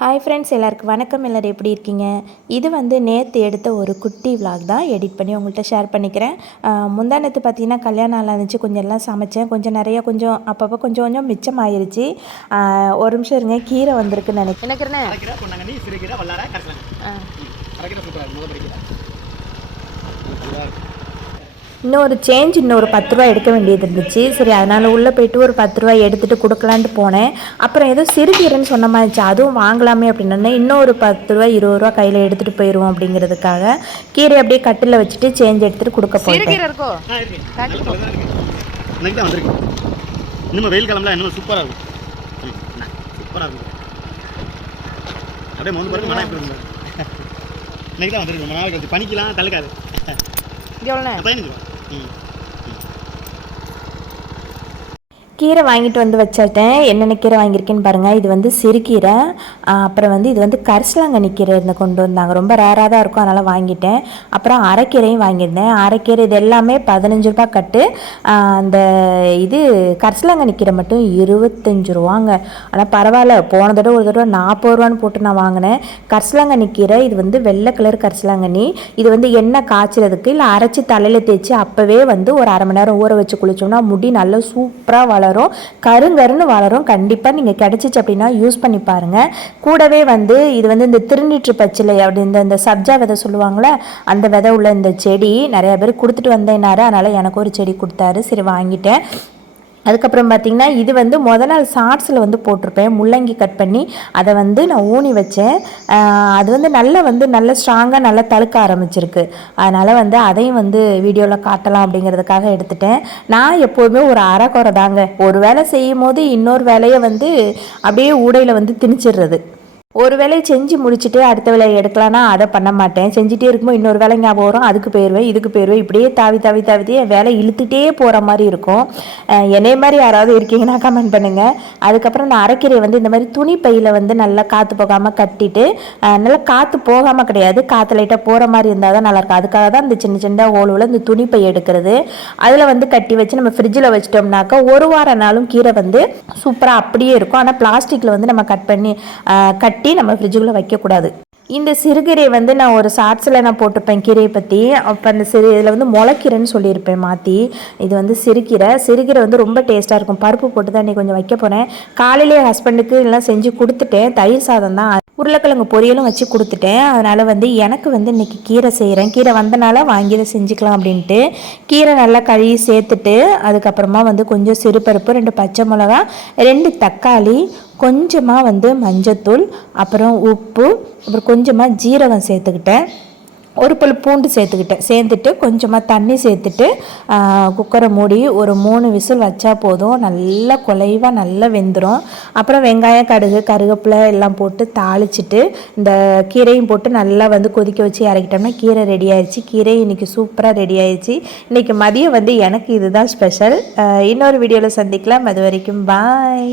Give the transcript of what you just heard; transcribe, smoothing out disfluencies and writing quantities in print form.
Hi friends, எல்லாருக்கும் வணக்கம். எல்லோரும் எப்படி இருக்கீங்க? இது வந்து நேற்று எடுத்த ஒரு குட்டி விலாக் தான். எடிட் பண்ணி உங்கள்கிட்ட ஷேர் பண்ணிக்கிறேன். முந்தா நேற்று பார்த்தீங்கன்னா கல்யாணம் நாளாக இருந்துச்சு. கொஞ்சம் எல்லாம் சமைச்சேன். கொஞ்சம் நிறையா கொஞ்சம் அப்பப்போ கொஞ்சம் கொஞ்சம் மிச்சம் ஆயிடுச்சு. ஒரு நிமிஷம் இருங்க, கீரை வந்திருக்குன்னு நினைக்கிறேன். இன்னொரு சேஞ்ச் இன்னொரு 10 ரூபா எடுக்க வேண்டியது இருந்துச்சு. சரி, அதனால் உள்ளே போய்ட்டு ஒரு 10 ரூபா எடுத்துகிட்டு கொடுக்கலான்ட்டு போனேன். அப்புறம் ஏதோ சிறுகீரைன்னு சொன்ன மாதிரி இருந்துச்சு, அதுவும் வாங்கலாமே அப்படின்னு இன்னொரு 10 ரூபா 20 ரூபா கையில் எடுத்துகிட்டு போயிடுவோம் அப்படிங்கிறதுக்காக கீரை அப்படியே கட்டில் வச்சுட்டு சேஞ்ச் எடுத்துகிட்டு கொடுக்க போயிட்டேன். இன்னும் வெயில் காலம்லாம் இன்னும் சூப்பராக இருக்கும். சூப்பராக இருக்கும். அப்படியே மொதல் பிறகு மழை எப்படி இருக்கும். இன்னைக்கு தான் வந்துருக்கு. ரொம்ப நாள் கழிச்சு பனிக்கலாம் தள்ளுக்காது. கீரை வாங்கிட்டு வந்து வச்சுட்டேன். என்னென்ன கீரை வாங்கியிருக்கேன்னு பாருங்கள். இது வந்து சிறுகீரை, அப்புறம் வந்து இது வந்து கரிசலாங்கண்ணி கீரை இருந்து கொண்டு வந்தாங்க. ரொம்ப ரேராக தான் இருக்கும், அதனால் வாங்கிட்டேன். அப்புறம் அரைக்கீரையும் வாங்கியிருந்தேன். அரைக்கீரை இது எல்லாமே 15 ரூபா கட்டு. அந்த இது கரிசலாங்கண்ணி கீரை மட்டும் 25 ரூபாங்க. ஆனால் பரவாயில்ல, போன தடவை ஒரு தடவை 40 ரூபான்னு போட்டு நான் வாங்கினேன். கரிசலாங்கண்ணி கீரை இது வந்து வெள்ளை கலர் கரிசலாங்கண்ணி. இது வந்து எண்ணெய் காய்ச்சறதுக்கு இல்லை அரைச்சி தலையில் தேய்ச்சி அப்போவே வந்து ஒரு அரை மணி நேரம் ஊற வச்சு குளிச்சோம்னா முடி நல்லா சூப்பராக வளரும், கருங்கருன்னு வளரும். கண்டிப்பாக நீங்கள் கிடச்சிச்சு அப்படின்னா யூஸ் பண்ணி பாருங்கள். கூடவே வந்து இது வந்து இந்த திருநீற்று பச்சிலை அப்படி இந்த சப்ஜா விதை சொல்லுவாங்களே, அந்த விதை உள்ள இந்த செடி நிறையா பேர் கொடுத்துட்டு வந்தேன்னாரு. அதனால் எனக்கு ஒரு செடி கொடுத்தாரு. சரி, வாங்கிட்டேன். அதுக்கப்புறம் பார்த்திங்கன்னா இது வந்து முதல் நாள் ஷார்ட்ஸில் வந்து போட்டிருப்பேன். முள்ளங்கி கட் பண்ணி அதை வந்து நான் ஊனி வச்சேன். அது வந்து நல்ல ஸ்ட்ராங்காக நல்லா தழுக்க ஆரம்பிச்சிருக்கு. அதனால் வந்து அதையும் வந்து வீடியோவில் காட்டலாம் அப்படிங்கிறதுக்காக எடுத்துட்டேன். நான் எப்போதுமே ஒரு அரைக்குறை தாங்க. ஒரு வேலை செய்யும் போது இன்னொரு வேலையை வந்து அப்படியே ஊடையில் வந்து திணிச்சிடுறது. ஒரு வேலையை செஞ்சு முடிச்சுட்டு அடுத்த வேலையை எடுக்கலான்னா அதை பண்ண மாட்டேன். செஞ்சுட்டே இருக்கும்போது இன்னொரு வேலை ஞாபகம் வரும், அதுக்கு போயிடுவேன் இதுக்கு போயிடுவேன். இப்படியே தாவி வேலை இழுத்துட்டே போகிற மாதிரி இருக்கும். என்னை மாதிரி யாராவது இருக்கீங்கன்னா கமெண்ட் பண்ணுங்கள். அதுக்கப்புறம் நான் அரைக்கீரை வந்து இந்த மாதிரி துணி பையில் வந்து நல்லா காற்று போகாமல் கட்டிட்டு, நல்லா காற்று போகாமல் கிடையாது, காற்று லைட்டாக போகிற மாதிரி இருந்தால் தான் நல்லாயிருக்கும். அதுக்காக தான் இந்த சின்ன சின்ன ஓலுவில் இந்த துணி பை எடுக்கிறது. அதில் வந்து கட்டி வச்சு நம்ம ஃப்ரிட்ஜில் வச்சிட்டோம்னாக்கா ஒரு வாரம் நாளும் கீரை வந்து சூப்பராக அப்படியே இருக்கும். ஆனால் பிளாஸ்டிக்கில் வந்து நம்ம கட்டி நம்ம ஃப்ரிட்ஜுக்குள்ளே வைக்கக்கூடாது. இந்த சிறுகீரை வந்து நான் ஒரு ஷார்ட்ஸில் நான் போட்டிருப்பேன் கீரையை பற்றி. அப்போ அந்த இதில் வந்து முளைக்கீரைன்னு சொல்லியிருப்பேன் மாற்றி. இது வந்து சிறுகீரை வந்து ரொம்ப டேஸ்ட்டாக இருக்கும். பருப்பு போட்டு தான் இன்றைக்கி கொஞ்சம் வைக்க போகிறேன். காலையிலே ஹஸ்பண்டுக்கு எல்லாம் செஞ்சு கொடுத்துட்டேன். தயிர் சாதம் தான், உருளைக்கிழங்கு பொரியலும் வச்சு கொடுத்துட்டேன். அதனால் வந்து எனக்கு வந்து இன்றைக்கி கீரை செய்கிறேன். கீரை வந்தனால வாங்கி இதை செஞ்சுக்கலாம் அப்படின்ட்டு கீரை நல்லா கழுவி சேர்த்துட்டு, அதுக்கப்புறமா வந்து கொஞ்சம் சிறுபருப்பு, 2 பச்சை மிளகா, 2 தக்காளி, கொஞ்சமாக வந்து மஞ்சத்தூள், அப்புறம் உப்பு, அப்புறம் கொஞ்சமாக ஜீரகம் சேர்த்துக்கிட்டேன், ஒரு பல் பூண்டு சேர்த்துட்டு கொஞ்சமாக தண்ணி சேர்த்துட்டு குக்கரை மூடி ஒரு 3 விசில் வச்சா போதும். நல்லா குலைவாக நல்லா வெந்துடும். அப்புறம் வெங்காயம், கடுகு, கருவேப்பிலை எல்லாம் போட்டு தாளிச்சிட்டு இந்த கீரையும் போட்டு நல்லா வந்து கொதிக்க வச்சு இறக்கிட்டோம்னா கீரை ரெடி ஆயிடுச்சு. கீரை இன்றைக்கி சூப்பராக ரெடி ஆயிடுச்சு. இன்றைக்கி மதியம் வந்து எனக்கு இதுதான் ஸ்பெஷல். இன்னொரு வீடியோவில் சந்திக்கலாம். அது வரைக்கும் பாய்.